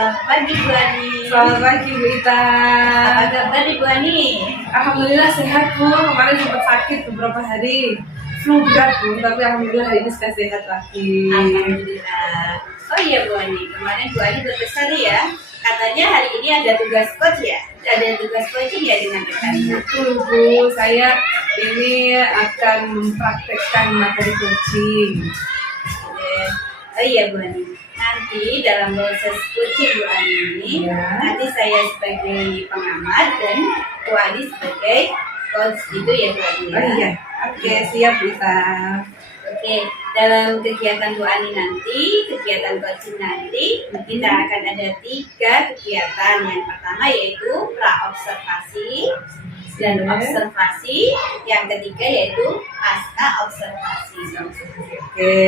Selamat pagi Bu Ani. Selamat pagi Bu Ita. Apa kabar Ibu Ani? Alhamdulillah sehat Bu. Kemarin sempat sakit beberapa hari, flu berat Bu, tapi alhamdulillah hari ini sudah sehat lagi. Alhamdulillah. Oh iya Bu Ani, kemarin Bu Ani berpesan ya, katanya hari ini ada tugas coach ya? Ada tugas coaching ya dengan rekannya? Betul Bu, saya ini akan mempraktekkan materi coaching. Oh iya Bu Ani, nanti dalam proses coaching Bu Ani ini, nanti saya sebagai pengamat dan Bu Ani sebagai coach itu ya Bu Ani. Oh iya, oke siap Bu Ita. Oke, dalam kegiatan Bu Ani nanti, kegiatan coaching nanti, kita akan ada 3 kegiatan. Yang pertama yaitu pra-observasi dan observasi. Yang ketiga yaitu pasca observasi. Oke.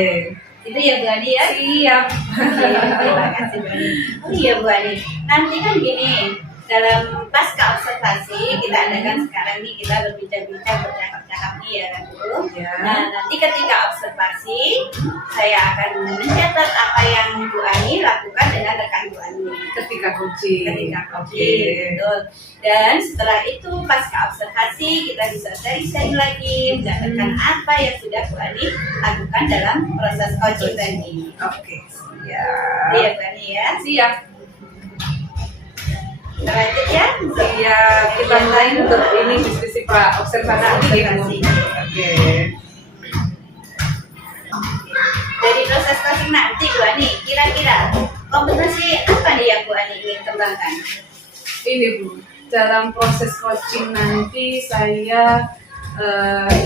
Itu ya Bu Ani ya? Siap. Terima kasih Bu Ani. Oh iya Bu Ani, nanti kan gini, dalam pasca observasi kita adakan sekarang nih, kita berbincang-bincang, bercakap-cakap nih ya kan Bu. Ya. Nah nanti ketika observasi saya akan mencatat apa yang Bu Ani lakukan dengan rekan Bu Ani Ketika coaching. betul. Dan setelah itu pasca observasi kita bisa sharing lagi, mencatatkan apa yang sudah Bu Ani lakukan dalam proses coaching tadi. Oke, siap. Iya Bu Ani ya. Siap. Kita lanjut ya. Siap. Kita mulai untuk ini diskusi pra observasi. Observasi. Oke. Dari proses coaching nanti Bu Ani, kira-kira kompetensi apa nih yang Bu Ani ingin kembangkan? Ini Bu, dalam proses coaching nanti saya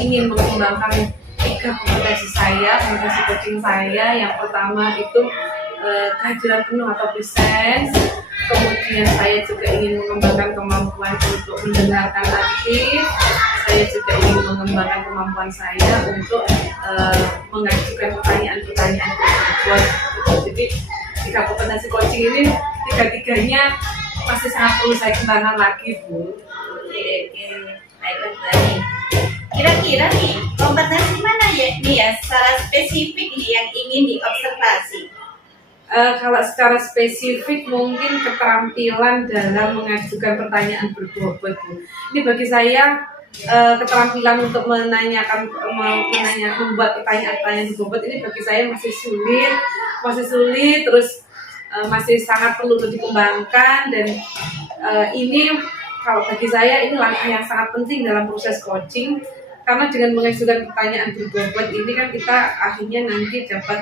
ingin mengembangkan 3 kompetensi saya, kompetensi coaching saya. Yang pertama itu kehadiran penuh atau presence. Kemudian saya juga ingin mengembangkan kemampuan untuk mendengarkan aktif. Saya juga ingin mengembangkan kemampuan saya untuk mengajukan pertanyaan-pertanyaan tersebut. Jadi 3 kompetensi coaching ini 3-tiganya masih sangat perlu saya kembangkan lagi Bu. Oke, baiklah Bu Ani. Kira-kira nih kompetensi mana ya nih ya secara spesifik nih yang ingin diobservasi? Kalau secara spesifik mungkin keterampilan dalam mengajukan pertanyaan berbobot Bu. Ini bagi saya keterampilan untuk membuat pertanyaan-pertanyaan berbobot ini bagi saya masih sulit, terus masih sangat perlu dikembangkan. Dan ini kalau bagi saya ini langkah yang sangat penting dalam proses coaching, karena dengan mengajukan pertanyaan berbobot ini kan kita akhirnya nanti dapat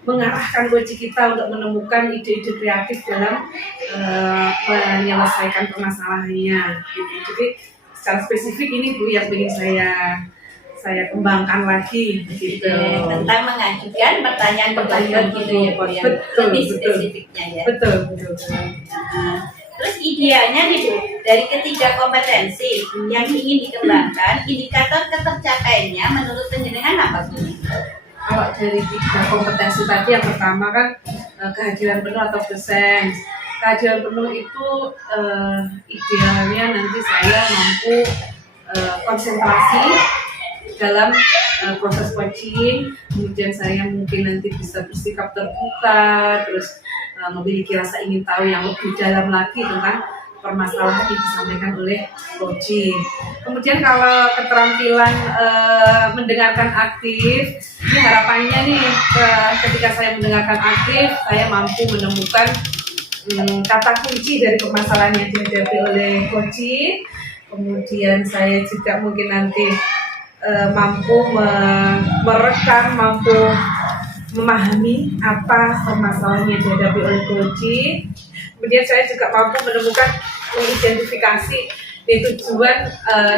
mengarahkan coaching kita untuk menemukan ide-ide kreatif dalam menyelesaikan permasalahannya gitu. Jadi secara spesifik ini Bu yang ingin saya kembangkan lagi gitu. Tentang mengajukan pertanyaan berbobot gitu ya Bu ya. Lebih spesifiknya ya. Betul. Terus idealnya nih Bu, dari ketiga kompetensi yang ingin dikembangkan, indikator ketercapaiannya menurut penjenengan apa Bu? Kalau dari 3 kompetensi tadi, yang pertama kan kehadiran penuh atau presence. Kehadiran penuh itu idealnya nanti saya mampu konsentrasi dalam proses coaching, kemudian saya mungkin nanti bisa bersikap terbuka, terus memiliki rasa ingin tahu yang lebih dalam lagi tentang permasalahan yang disampaikan oleh coaching. Kemudian kalau keterampilan mendengarkan aktif, ini harapannya nih ketika saya mendengarkan aktif, saya mampu menemukan kata kunci dari permasalahan yang dihadapi oleh coaching. Kemudian saya juga mungkin nanti mampu merekam, mampu memahami apa permasalahan yang dihadapi oleh coaching. Kemudian saya juga mampu mengidentifikasi tujuan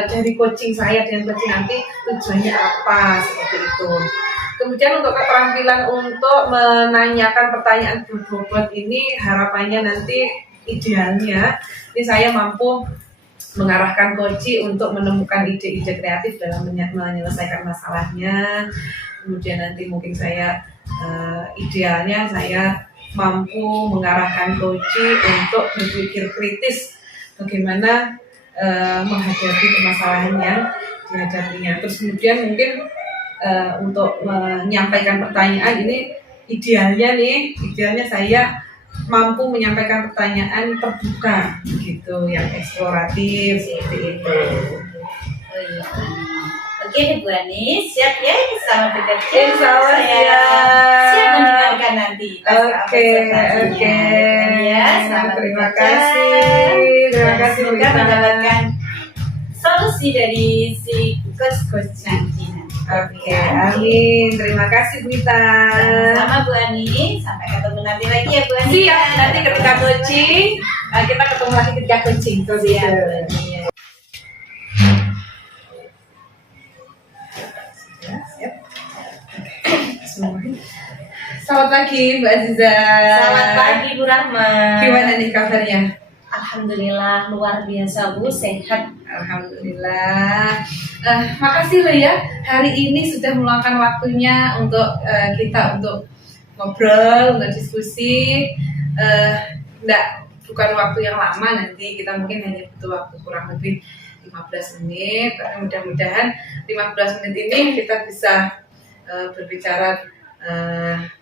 dari coaching saya dengan coaching nanti tujuannya apa, seperti itu. Kemudian untuk keterampilan untuk menanyakan pertanyaan berbobot ini harapannya nanti idealnya ini saya mampu mengarahkan coaching untuk menemukan ide-ide kreatif dalam menyelesaikan masalahnya. Kemudian nanti mungkin saya idealnya saya mampu mengarahkan coaching untuk berpikir kritis bagaimana menghadapi permasalahan yang dihadapinya. Terus kemudian mungkin untuk menyampaikan pertanyaan ini idealnya saya mampu menyampaikan pertanyaan terbuka gitu, yang eksploratif seperti itu. Oh iya. Oke nih Bu Ani, siap ya sama bekerja? Insya Allah Siap mendengarkan nanti. Oke. Ya, selamat Terima bekerja. kasih. Semoga mendapatkan solusi dari si coach nanti. Oke, amin. Terima kasih Bu Ita. Sama Bu Ani, sampai ketemu nanti lagi ya Bu Ani. Siap, nanti ketika coaching, kita ketemu lagi ketika coaching. Siap Bu Ani. Selamat pagi Mbak Aziza. Selamat pagi Bu Rahma. Gimana nih kabarnya? Alhamdulillah luar biasa Bu, sehat. Alhamdulillah. Makasih loh ya, hari ini sudah meluangkan waktunya untuk kita untuk ngobrol, untuk diskusi. Bukan waktu yang lama, nanti kita mungkin hanya butuh waktu kurang lebih 15 menit. Tapi mudah-mudahan 15 menit ini kita bisa berbicara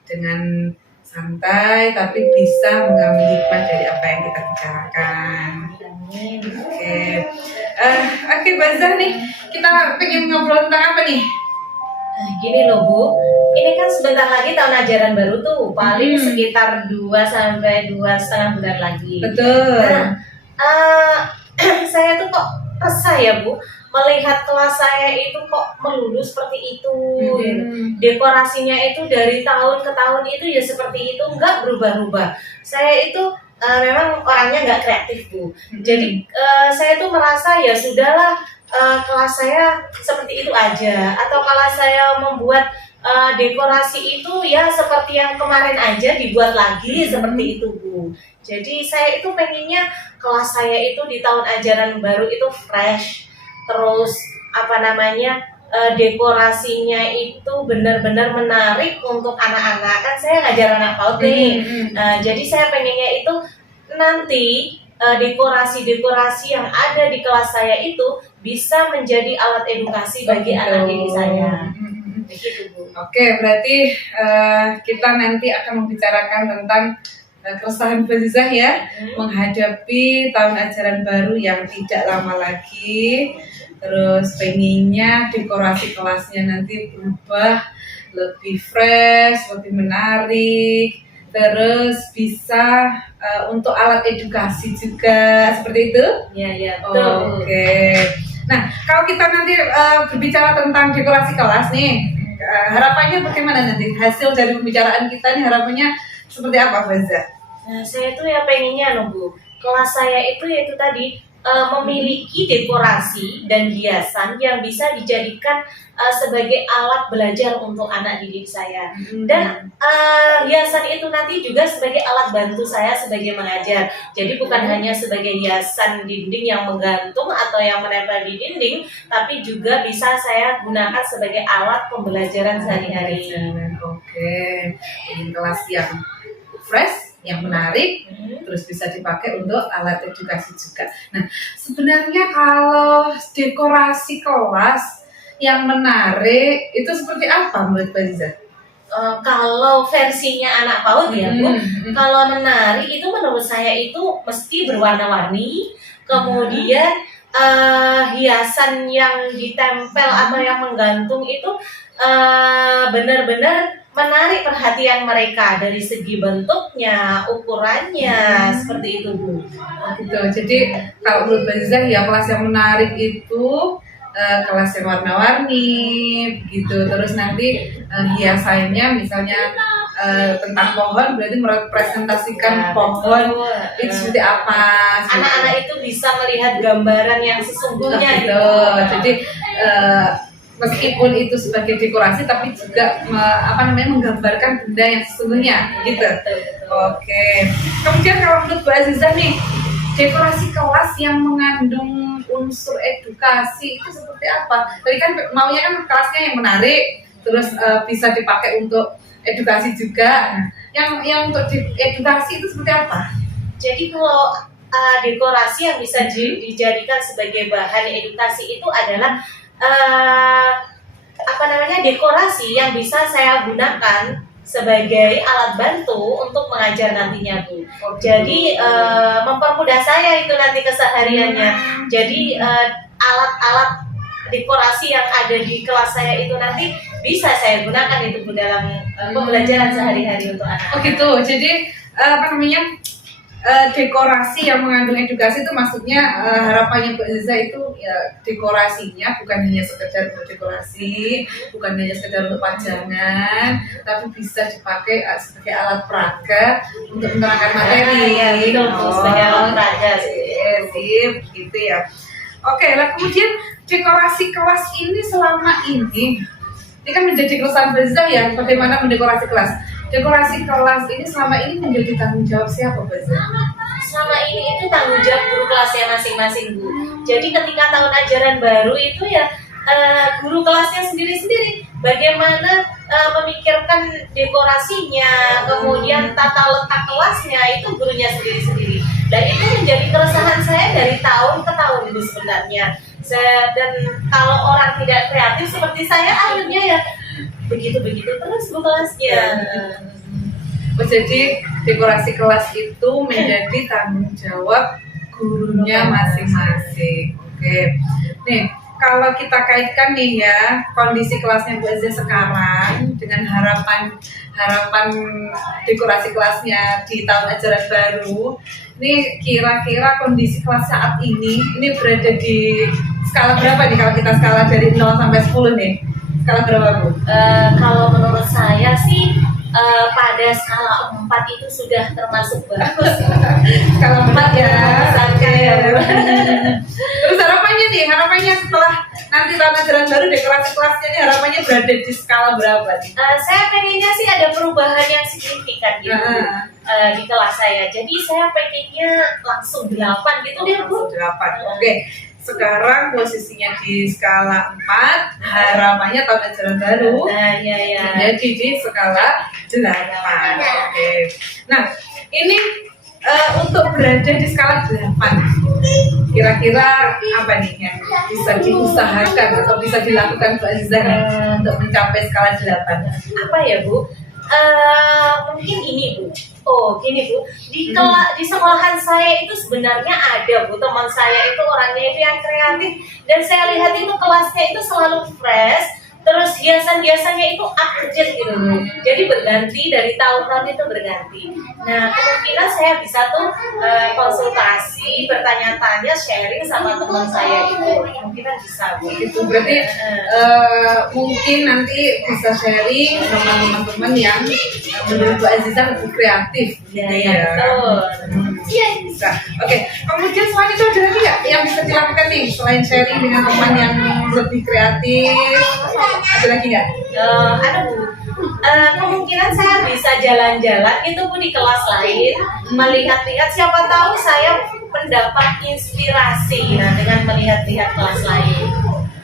dengan santai, tapi bisa mengambil hikmah dari apa yang kita bicarakan. Oke, Bazah nih, kita pengen ngobrol tentang apa nih? Gini loh Bu, ini kan sebentar lagi tahun ajaran baru tuh, paling sekitar 2 sampai 2,5 bulan lagi. Betul. Nah, saya tuh kok resah ya Bu, melihat kelas saya itu kok melulu seperti itu. Dekorasinya itu dari tahun ke tahun itu ya seperti itu, nggak berubah-ubah. Saya itu memang orangnya nggak kreatif Bu. Jadi saya tuh merasa ya sudahlah, kelas saya seperti itu aja. Atau kalau saya membuat dekorasi itu ya seperti yang kemarin aja dibuat lagi seperti itu Bu. Jadi saya itu pengennya kelas saya itu di tahun ajaran baru itu fresh. Terus dekorasinya itu benar-benar menarik untuk anak-anak. Kan saya ngajar anak PAUD nih. Jadi saya pengennya itu nanti dekorasi-dekorasi yang ada di kelas saya itu bisa menjadi alat edukasi bagi anak didik saya. Begitu Bu. Oke, berarti kita nanti akan membicarakan tentang keresahan Bazizah ya, menghadapi tahun ajaran baru yang tidak lama lagi. Terus pengennya dekorasi kelasnya nanti berubah lebih fresh, lebih menarik, terus bisa untuk alat edukasi juga, seperti itu? Ya, betul. Oke. Nah, kalau kita nanti berbicara tentang dekorasi kelas nih, harapannya bagaimana nanti? Hasil dari pembicaraan kita nih harapannya seperti apa, Bazah? Nah, saya tuh ya pengennya loh Bu, kelas saya itu yaitu tadi memiliki dekorasi dan hiasan yang bisa dijadikan sebagai alat belajar untuk anak didik saya. Dan hiasan itu nanti juga sebagai alat bantu saya sebagai mengajar. Jadi bukan hanya sebagai hiasan dinding yang menggantung atau yang menempel di dinding, tapi juga bisa saya gunakan sebagai alat pembelajaran sehari-hari. Oke, ini kelas yang fresh, yang menarik, terus bisa dipakai untuk alat edukasi juga. Nah, sebenarnya kalau dekorasi kelas yang menarik itu seperti apa menurut Bazizah? Kalau versinya anak PAUD ya Bu, kalau menarik itu menurut saya itu mesti berwarna-warni, kemudian hiasan yang ditempel atau yang menggantung itu benar-benar menarik perhatian mereka dari segi bentuknya, ukurannya, seperti itu Bu. Gitu. Jadi kalau menurut Bazizah ya kelas yang menarik itu kelas yang warna-warni, begitu. Terus nanti hiasannya misalnya tentang pohon, berarti merepresentasikan pohon itu seperti apa. Anak-anak itu bisa melihat gambaran yang sesungguhnya gitu. Jadi meskipun itu sebagai dekorasi, tapi juga menggambarkan benda yang sesungguhnya, gitu. Oke. Kemudian kalau menurut Mbak Azizah nih, dekorasi kelas yang mengandung unsur edukasi itu seperti apa? Tadi kan maunya kan kelasnya yang menarik, terus bisa dipakai untuk edukasi juga. Nah, yang untuk edukasi itu seperti apa? Jadi kalau dekorasi yang bisa dijadikan sebagai bahan edukasi itu adalah dekorasi yang bisa saya gunakan sebagai alat bantu untuk mengajar nantinya Bu. Jadi mempermudah saya itu nanti kesehariannya. Jadi alat-alat dekorasi yang ada di kelas saya itu nanti bisa saya gunakan itu Bu dalam pembelajaran sehari-hari untuk anak. Oh gitu. Jadi apa namanya, dekorasi yang mengandung edukasi itu maksudnya harapannya Bu Aziza itu ya dekorasinya bukan hanya sekedar untuk dekorasi, bukan hanya sekedar untuk pajangan, tapi bisa dipakai sebagai alat peraga untuk menerangkan materi. Ya, betul, sebagai alat peraga. Sip, gitu ya. Oke, lah kemudian dekorasi kelas ini selama ini kan menjadi keresahan Bu Aziza ya, bagaimana mendekorasi kelas. Dekorasi kelas ini selama ini menjadi tanggung jawab siapa Bu Aziza? Selama ini itu tanggung jawab guru kelasnya masing-masing Bu. Jadi ketika tahun ajaran baru itu ya guru kelasnya sendiri-sendiri bagaimana memikirkan dekorasinya, kemudian tata letak kelasnya itu gurunya sendiri-sendiri. Dan itu menjadi keresahan saya dari tahun ke tahun itu sebenarnya. Dan kalau orang tidak kreatif seperti saya akhirnya ya begitu-begitu terus Bu kelasnya. Oh, jadi dekorasi kelas itu menjadi tanggung jawab gurunya masing-masing. Oke. Nih, kalau kita kaitkan nih ya kondisi kelasnya Bu Aziza sekarang dengan harapan dekorasi kelasnya di tahun ajaran baru, ini kira-kira kondisi kelas saat ini berada di skala berapa nih kalau kita skala dari 0 sampai 10 nih? Skala berapa Bu? Kalau menurut saya sih pada skala 4 itu sudah termasuk bagus. Skala 4 ya. Ya. Terus harapannya setelah nanti tahun ajaran baru dekorasi kelasnya ini harapannya berada di skala berapa nih? Saya pengennya sih ada perubahan yang signifikan gitu di kelas saya. Jadi saya pengennya langsung 8 gitu deh Bu. 8. Oke. Sekarang posisinya di skala 4, harapannya tahun ajaran baru menjadi di skala 8. Oke. Nah, ini untuk berada di skala 8, kira-kira apa nih yang bisa diusahakan atau bisa dilakukan Bu Aziza untuk mencapai skala 8? Apa ya Bu? Mungkin ini Bu. Gini Bu, di sekolahan saya itu sebenarnya ada Bu, teman saya itu orangnya itu yang kreatif dan saya lihat itu kelasnya itu selalu fresh, terus hiasan-hiasannya itu update gitu Bu. Jadi berganti dari tahun-tahun itu berganti. Nah kemungkinan saya bisa tuh konsultasi, bertanya-tanya, sharing sama teman saya itu kemungkinan bisa Bu. Itu berarti mungkin nanti bisa sharing sama teman-teman yang menurut Bu Aziza lebih kreatif. Ya, betul. Bisa. Oke. Kemudian selain itu ada lagi nggak yang bisa dilakukan nih selain sharing dengan teman yang lebih kreatif? Ada lagi nggak? Ada Bu. Kemungkinan saya bisa jalan-jalan itu Bu di kelas lain, melihat-lihat, siapa tahu saya mendapat inspirasi dengan melihat-lihat kelas lain.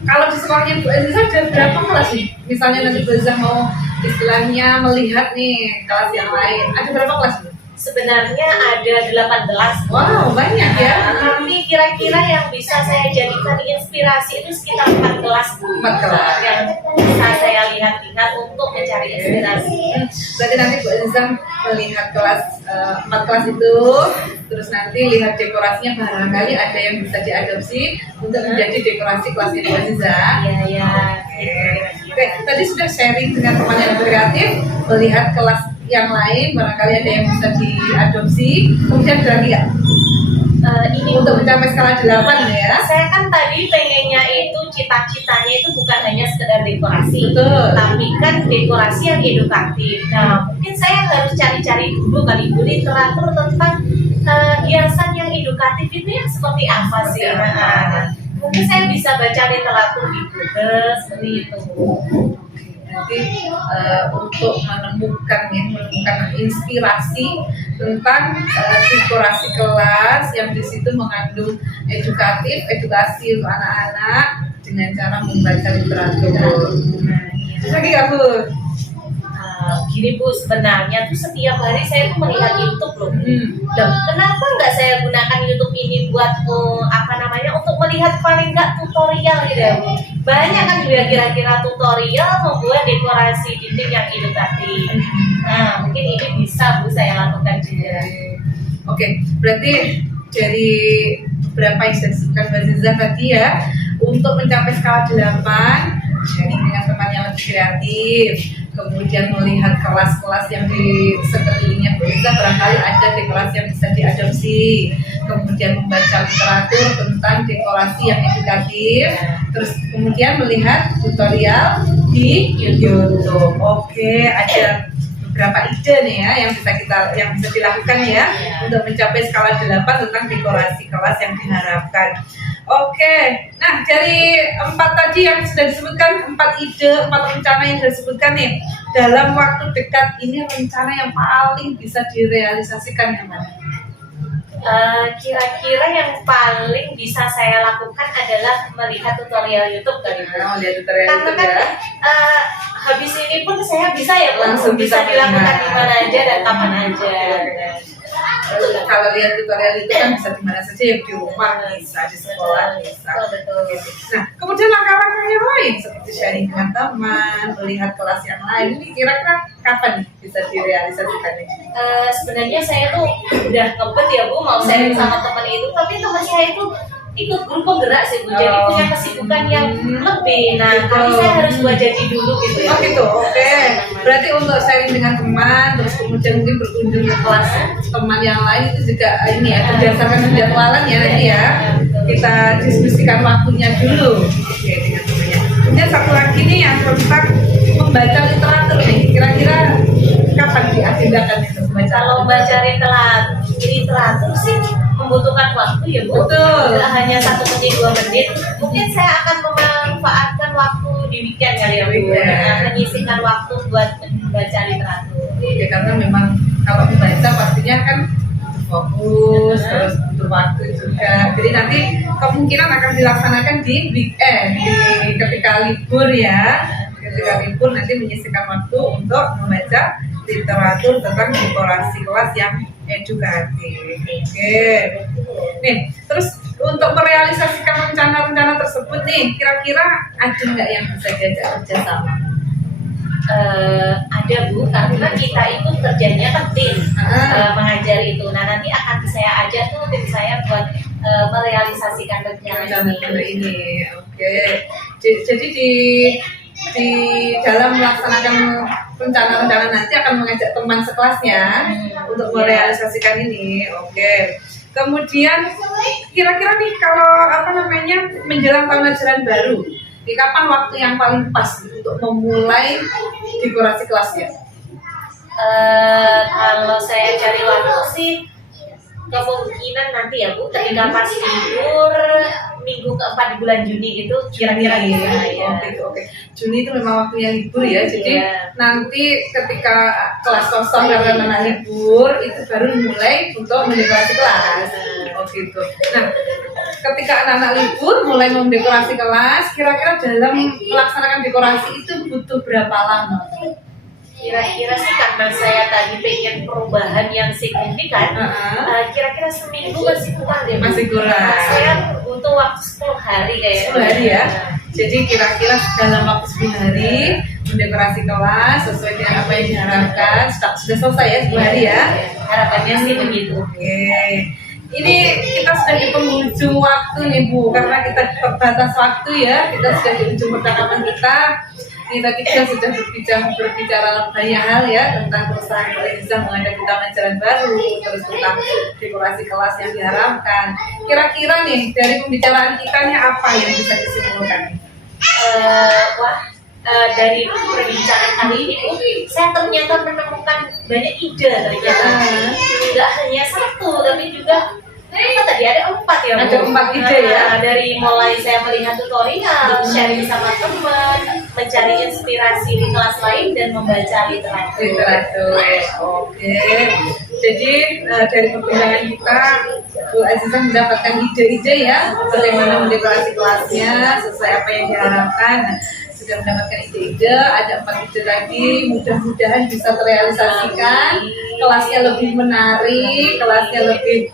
Kalau di sekolahnya Bu Aziza ada berapa kelas nih? Misalnya nanti Bu Aziza mau istilahnya melihat nih kelas yang lain, ada berapa kelas nih? Sebenarnya ada 18. Wow, banyak ya. Tapi kira-kira yang bisa saya jadikan inspirasi itu sekitar 4 kelas Bu. 4 kelas. Yang bisa saya lihat-lihat untuk mencari inspirasi. Berarti nanti Bu Aziza melihat kelas 4 kelas itu, terus nanti lihat dekorasinya barangkali ada yang bisa diadopsi untuk menjadi dekorasi kelasnya Bu Aziza. Iya. Oke, tadi sudah sharing dengan teman yang kreatif, melihat kelas yang lain barangkali ada yang bisa diadopsi. Kemudian ada lagi ya? Ini untuk mencapai skala 8 ya. Saya kan tadi pengennya itu cita-citanya itu bukan hanya sekedar dekorasi, Betul. tapi kan dekorasi yang edukatif. Nah, mungkin saya harus cari-cari dulu kali Bu literatur tentang hiasan yang edukatif itu yang seperti apa sih? Mungkin saya bisa baca literatur di Google seperti itu. Nanti untuk menemukan inspirasi tentang dekorasi kelas yang di situ mengandung edukasi untuk anak-anak dengan cara membaca literatur. Terus lagi nggak Bu? Gini Bu, sebenarnya tuh setiap hari saya tuh melihat YouTube loh. Loh, kenapa nggak saya gunakan YouTube ini buat untuk melihat paling nggak tutorial gitu ya Bu? banyak kan juga kira-kira tutorial membuat dekorasi dinding yang itu tadi. Nah, mungkin ini bisa Bu saya lakukan juga. Oke, berarti dari beberapa yang sudah disebutkan Mbak Ziza tadi ya, untuk mencapai skala 8, sharing dengan teman yang lebih kreatif, kemudian melihat kelas-kelas yang di sekelilingnya Mbak Ziza, barangkali ada dekorasi yang bisa diadopsi, kemudian membaca literatur tentang dekorasi yang edukatif, terus kemudian melihat tutorial di YouTube. Oke, ada beberapa ide nih ya yang bisa dilakukan ya untuk mencapai skala 8 tentang dekorasi kelas yang diharapkan. Oke, nah dari 4 tadi yang sudah disebutkan, 4 ide, 4 rencana yang sudah disebutkan nih, dalam waktu dekat ini rencana yang paling bisa direalisasikan yang mana? Kira-kira yang paling bisa saya lakukan adalah melihat tutorial YouTube kali Bu. Lihat tutorial Karena YouTube kan ya. habis ini pun saya bisa ya Bu, Langsung bisa bisa dilakukan melihat. di mana aja dan kapan aja. Kalau lihat tutorial itu kan bisa di mana saja, ya di rumah bisa, di sekolah bisa. Betul. Gitu. Nah, kemudian langkah-langkah yang lain seperti sharing dengan teman, melihat kelas yang lain, ini kira-kira kapan nih bisa direalisasikannya? Sebenarnya saya tuh udah ngebet ya Bu mau sharing sama teman itu, tapi teman saya itu ikut grup penggerak sih Bu, jadi punya kesibukan yang lebih. Nah, tapi saya harus buat jadi dulu gitu ya. Oh gitu, oke. Berarti untuk sharing dengan teman, terus kemudian mungkin berkunjung ke kelas teman yang lain itu juga ini ya, berdasarkan penjadwalan ya nanti ya. Kita diskusikan waktunya dulu. Oke, dengan temannya. Kemudian satu lagi nih yang tentang membaca literatur nih, kira-kira kapan diagendakan itu membaca? Kalau baca literatur sih membutuhkan waktu ya Bu. Betul. Nggak hanya 1 menit 2 menit. Mungkin saya akan memanfaatkan waktu di weekend kali ya Bu. Weekend. Nah, menyisihkan waktu buat membaca literatur. Ya karena memang kalau membaca pastinya kan fokus, terus butuh waktu juga. Jadi nanti kemungkinan akan dilaksanakan di weekend, di ketika libur ya. Ketika libur nanti menyisihkan waktu untuk membaca literatur tentang dekorasi kelas yang edukatif. Oke. Nih, terus untuk merealisasikan rencana-rencana tersebut nih, kira-kira ada nggak yang bisa diajak kerjasama? Ada Bu, karena kita itu kerjanya kan tim mengajar itu. Nah, nanti akan saya ajak tuh tim saya buat merealisasikan rencana ini. Oke. Jadi di dalam melaksanakan rencana-rencana nanti akan mengajak teman sekelasnya untuk merealisasikan ini. Oke. Kemudian kira-kira nih kalau menjelang tahun ajaran baru, di kapan waktu yang paling pas untuk memulai dekorasi kelasnya? Kalau saya cari waktu sih kemungkinan nanti ya Bu, ketika pas libur minggu keempat di bulan Juni gitu kira-kira bisa ya. Oke. Juni itu memang waktunya libur ya, jadi nanti ketika kelas kosong karena anak libur itu baru mulai untuk mendekorasi kelas. Oh gitu. Nah, ketika anak-anak libur mulai mendekorasi kelas, kira-kira dalam melaksanakan dekorasi itu butuh berapa lama? Kira-kira sih karena saya tadi pengen perubahan yang signifikan, kira-kira seminggu masih kurang deh. Masih kurang. Saya butuh waktu 10 hari kayaknya. 10 hari ya. Jadi kira-kira dalam waktu 10 hari mendekorasi kelas sesuai dengan apa yang diharapkan. Sudah selesai ya 10 hari ya. Harapannya sih begitu. Oke. Ini kita sudah di penghujung waktu nih Bu, karena kita terbatas waktu ya. Kita sudah di ujung percakapan kita. Kita sudah berbicara banyak hal ya tentang perusahaan yang bisa menghadapi tahun ajaran baru, terus tentang dekorasi kelas yang diharapkan. Kira-kira nih dari pembicaraan kita nih apa yang bisa disimpulkan? Dari perbincangan kali ini saya ternyata menemukan banyak ide ternyata. Tidak hanya satu, tapi juga tadi ada 4 ya Bu? Ada 4 ide ya. Dari mulai saya melihat tutorial, sharing sama teman, mencari inspirasi di kelas lain dan membaca literatur. Oke. Jadi dari perbincangan kita, Bu Azizah mendapatkan ide-ide ya bagaimana mendekorasi kelasnya sesuai apa yang diharapkan. Sudah mendapatkan ide-ide, ada 4 ide lagi, mudah-mudahan bisa terrealisasikan, kelasnya lebih menarik, kelasnya lebih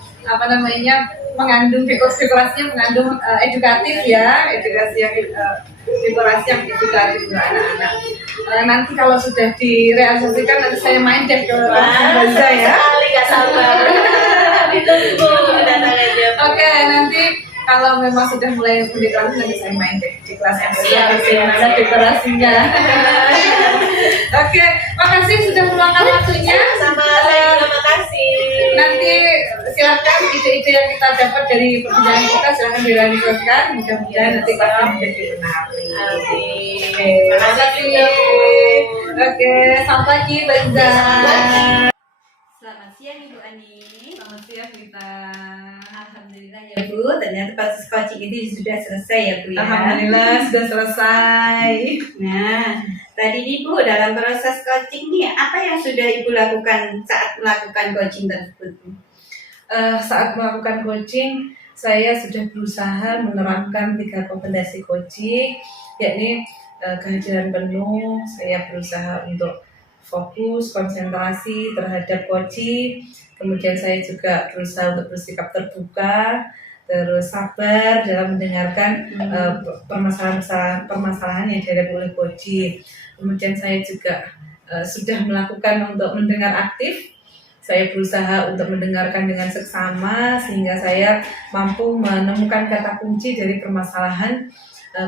mengandung dekorasinya mengandung edukatif ya, edukasi yang dekorasi yang edukatif untuk anak-anak. Nanti kalau sudah direalisasikan nanti saya main deh ke Banza ya. Sekali gak sabar. Ditunggu kedatangannya. Oke, nanti kalau memang sudah mulai mendekorasi nanti saya main deh di kelas yang Siap, bagaimana dekorasinya. Oke, makasih sudah meluangkan waktunya. Sama saya juga makasih. Nanti silakan ide-ide yang kita dapat dari perbincangan kita silakan direalisasikan. Mudah-mudahan nanti pasti menjadi menarik. Oke, Terima kasih ya, Bu. Oke, selamat pagi Banza. Selamat siang Ibu Ani. Selamat siang kita. Alhamdulillah ya Bu, ternyata proses coaching ini sudah selesai ya Bu ya. Alhamdulillah sudah selesai. Nah, tadi nih Bu, dalam proses coaching nih, apa yang sudah Ibu lakukan saat melakukan coaching tersebut Bu? Saat melakukan coaching, saya sudah berusaha menerapkan 3 kompetensi coaching, yakni kehadiran penuh. Saya berusaha untuk fokus, konsentrasi terhadap coaching. Kemudian saya juga berusaha untuk bersikap terbuka, terus sabar dalam mendengarkan permasalahan yang dihadapi oleh coaching. Kemudian saya juga sudah melakukan untuk mendengar aktif. Saya berusaha untuk mendengarkan dengan seksama sehingga saya mampu menemukan kata kunci dari permasalahan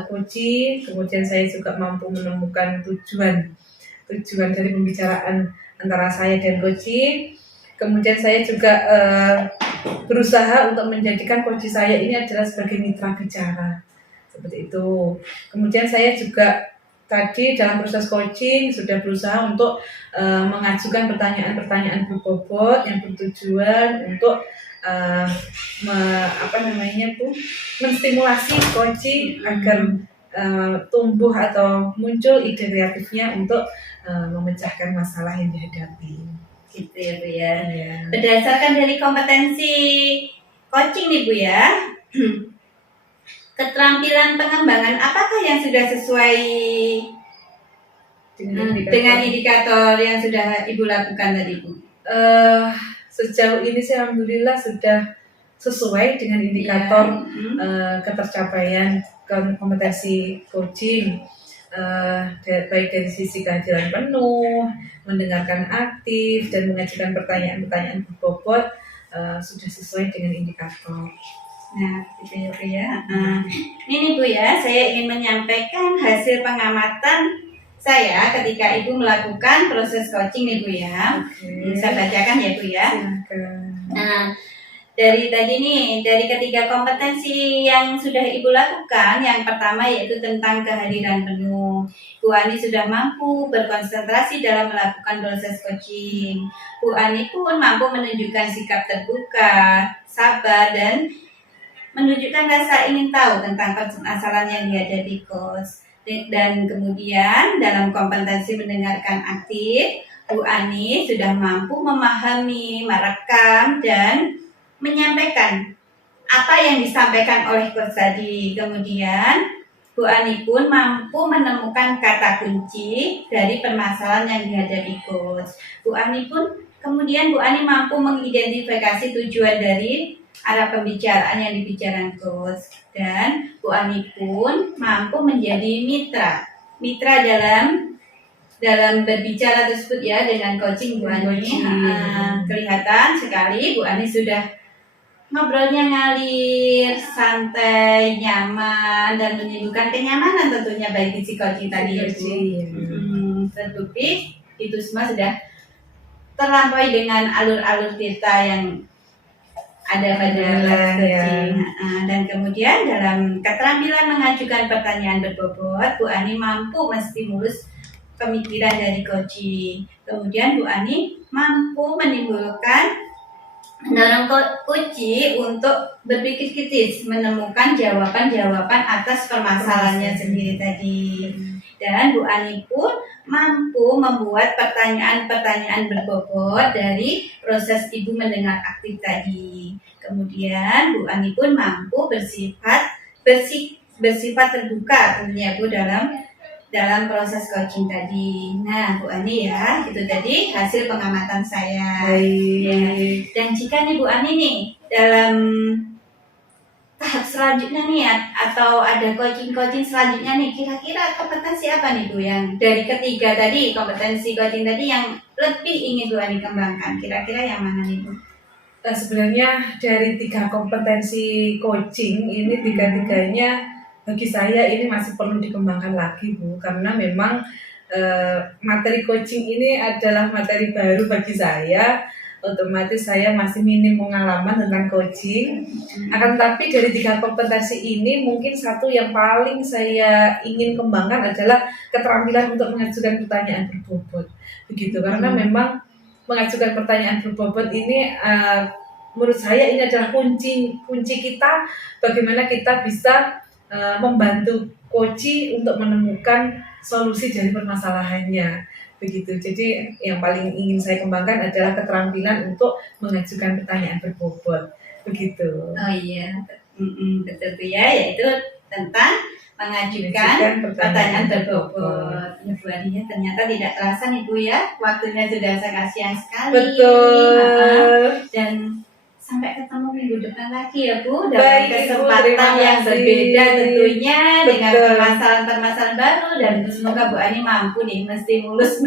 coaching. Kemudian saya juga mampu menemukan tujuan dari pembicaraan antara saya dan coaching. Kemudian saya juga berusaha untuk menjadikan coaching saya ini adalah sebagai mitra bicara, seperti itu. Kemudian saya juga tadi dalam proses coaching sudah berusaha untuk mengajukan pertanyaan-pertanyaan berbobot yang bertujuan untuk menstimulasi coaching agar tumbuh atau muncul ide kreatifnya untuk memecahkan masalah yang dihadapi. Gitu ya Bu ya. Ya. Berdasarkan dari kompetensi coaching nih Bu ya, keterampilan pengembangan apakah yang sudah sesuai dengan indikator yang sudah Ibu lakukan tadi Bu? Sejauh ini sih alhamdulillah sudah sesuai dengan indikator ketercapaian kompetensi coaching, baik dari sisi kehadiran penuh, mendengarkan aktif, dan mengajukan pertanyaan-pertanyaan berbobot sudah sesuai dengan indikator. Nah, gitu ya Bu ya. Ini nih Bu ya, saya ingin menyampaikan hasil pengamatan saya ketika Ibu melakukan proses coaching nih Bu ya. Bisa bacakan ya Bu ya. Silakan. Nah, dari tadi nih, dari ketiga kompetensi yang sudah Ibu lakukan, yang pertama yaitu tentang kehadiran penuh. Bu Ani sudah mampu berkonsentrasi dalam melakukan proses coaching. Bu Ani pun mampu menunjukkan sikap terbuka, sabar, dan menunjukkan rasa ingin tahu tentang permasalahan yang dihadapi coach. Dan kemudian dalam kompetensi mendengarkan aktif, Bu Ani sudah mampu memahami, merekam, dan menyampaikan apa yang disampaikan oleh coach tadi. Kemudian Bu Ani pun mampu menemukan kata kunci dari permasalahan yang dihadapi coach. Bu Ani mampu mengidentifikasi tujuan dari arah pembicaraan yang dibicarakan coach, dan Bu Ani pun mampu menjadi mitra dalam berbicara tersebut ya dengan coaching Bu Ani. Kelihatan sekali Bu Ani sudah ngobrolnya ngalir, santai, nyaman, dan menimbulkan kenyamanan tentunya bagi si coaching tadi ya Bu. Terbukti itu semua sudah terlampaui dengan alur-alur kita yang ada pada coaching. Dan kemudian dalam keterampilan mengajukan pertanyaan berbobot, Bu Ani mampu menstimulus pemikiran dari coaching. Kemudian Bu Ani mampu mendorong coaching untuk berpikir kritis, menemukan jawaban-jawaban atas permasalahannya sendiri tadi. Dan Bu Ani pun mampu membuat pertanyaan-pertanyaan berbobot dari proses Ibu mendengar aktif tadi. Kemudian Bu Ani pun mampu bersifat terbuka tentunya Bu dalam proses coaching tadi. Nah Bu Ani ya, itu tadi hasil pengamatan saya. Ya. Dan jika nih Bu Ani nih dalam tahap selanjutnya nih atau ada coaching selanjutnya nih, kira-kira kompetensi apa nih Bu yang dari ketiga tadi kompetensi coaching tadi yang lebih ingin Bu Ani kembangkan, kira-kira yang mana nih Bu? Sebenarnya dari 3 kompetensi coaching ini, tiga-tiganya bagi saya ini masih perlu dikembangkan lagi Bu, karena memang materi coaching ini adalah materi baru bagi saya. Otomatis saya masih minim pengalaman tentang coaching. Akan tetapi dari 3 kompetensi ini mungkin satu yang paling saya ingin kembangkan adalah keterampilan untuk mengajukan pertanyaan berbobot. Begitu, karena memang mengajukan pertanyaan berbobot ini menurut saya ini adalah kunci kita bagaimana kita bisa membantu coach untuk menemukan solusi dari permasalahannya. Begitu. Jadi yang paling ingin saya kembangkan adalah keterampilan untuk mengajukan pertanyaan berbobot. Begitu. Oh iya, betul Bu ya, yaitu tentang mengajukan pertanyaan berbobot. Ya Bu Ani, ternyata tidak terasa nih Bu ya, waktunya sudah sangat siang sekali. Betul. Dan sampai ketemu minggu depan lagi ya Bu, Baik, dalam Ibu, kesempatan terima yang kasih. berbeda tentunya, dengan Betul. permasalahan-permasalahan baru, dan semoga Bu Ani mampu nih, mesti mulus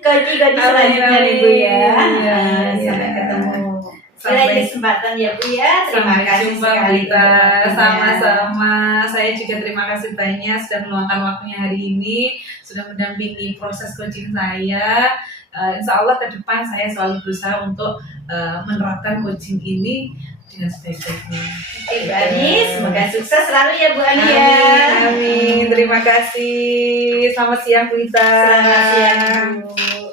coaching selanjutnya nih Bu ya. Iya, Sampai iya. ketemu Sampai lain kesempatan ya Bu ya. Terima Sampai kasih jumpa sekali kita. untuk waktunya. Sama-sama. Saya juga terima kasih banyak sudah meluangkan waktunya hari ini, sudah mendampingi proses coaching saya. Insya Allah ke depan saya selalu berusaha untuk menerapkan coaching ini dengan sebaik-baiknya. Oke Bu Ani, semoga sukses selalu ya Bu Ani ya. Amin, amin. Terima kasih. Selamat siang, Bu Ita. Selamat siang Bu.